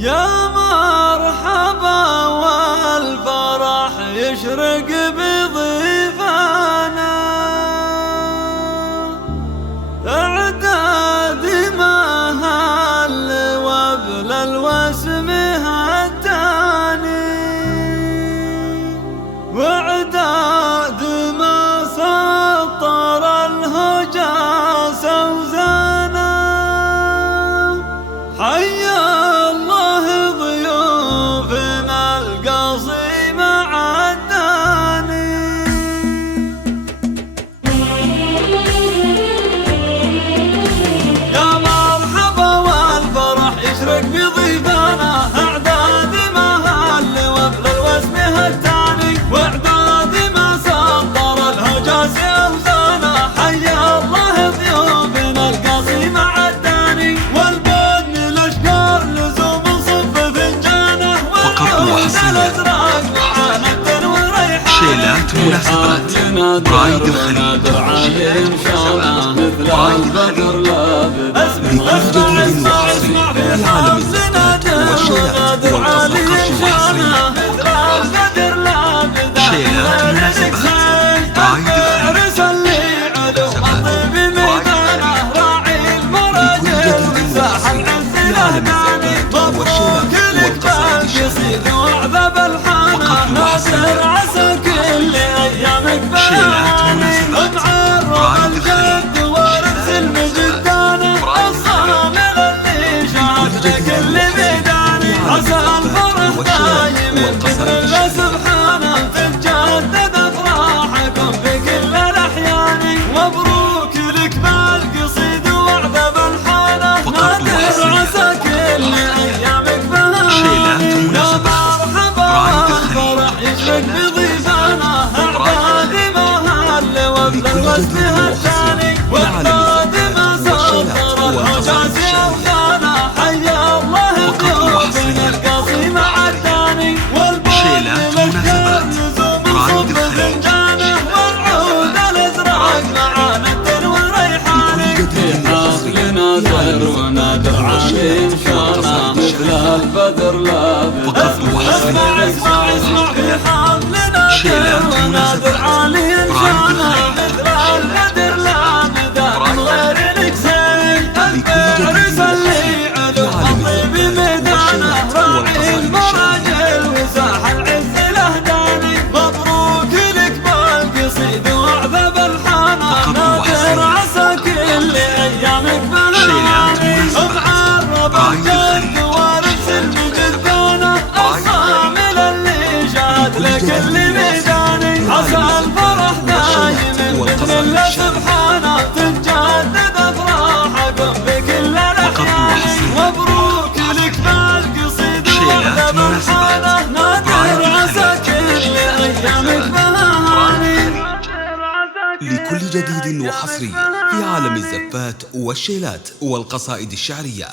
يا مرحبا والفرح يشرق بضيفانا، اعداد ما هل وابل الوسم هتاني، واعداد ما سطر الهجاس وزانا. حيا الله ضيوفنا القصيم عداني. يا مرحبا والفرح يشرق بضيفانا، اعداد ما هل وابل الوسم هتاني، واعداد ما سطر الهجاس اوزانا. حيا الله ضيوفنا القصيم عداني، والبدن الاشقر لزوم صب فنجانه، والعود الازرق معاند وريحانه. شيلات ومناسبات برايد الخليج، برايد الخليج لكل جديد وحصري في عالم الزفات والشيلات والقصائد الحصرية. شيلات ومناسبات برايد الخليج، لكل جديد وحصري في عالم الزفات والشيلات والقصائد الشعرية. شيلات ومناسبات برايد الخليج، لكل جديد وحصري في عالم الزفات والشيلات والقصائد الشعرية. تتجدد افراحكم في كل الاحيان، مبروك لك بالقصيد وعذب الحانه، نادر عسى كل ايامك بهاني. شيلات ومناسبات برايد الخليج، يشرق بضيفانا، اعداد ما هل وابل الوسم هتاني، واعداد ما سطر الهجاس اوزانا. حيا الله ضيوفنا القصيم عداني، شيلات ومناسبات برايد الخليج، والعود الازرق معاند وريحاني. في حفلنا زر ونادر عظيم شانه، مثل البدر لابد. اسمع اسمع اسمع، في حفلنا زر ونادر عظيم شانه، مثل البدر لابد من غير لك زين. الفارس اللي عذب الطيب ميدانه، راعي المراجل وساح العز لهداني، مبروك لك بالقصيد وعذب الحانه، نادر عسى كل ايامك بهاني. معرب الجد وارث المجدانه، الصامل اللي جاد لكل ميداني، عسى الفرح دايم باذن الله سبحانه، تتجدد افراحكم بكل الاحيان، مبروك لك بالقصيد وعذب الحانه، نادر عسى كل ايامك بهاني. لكل جديد وحصري في عالم الزفات والشيلات والقصائد الشعرية.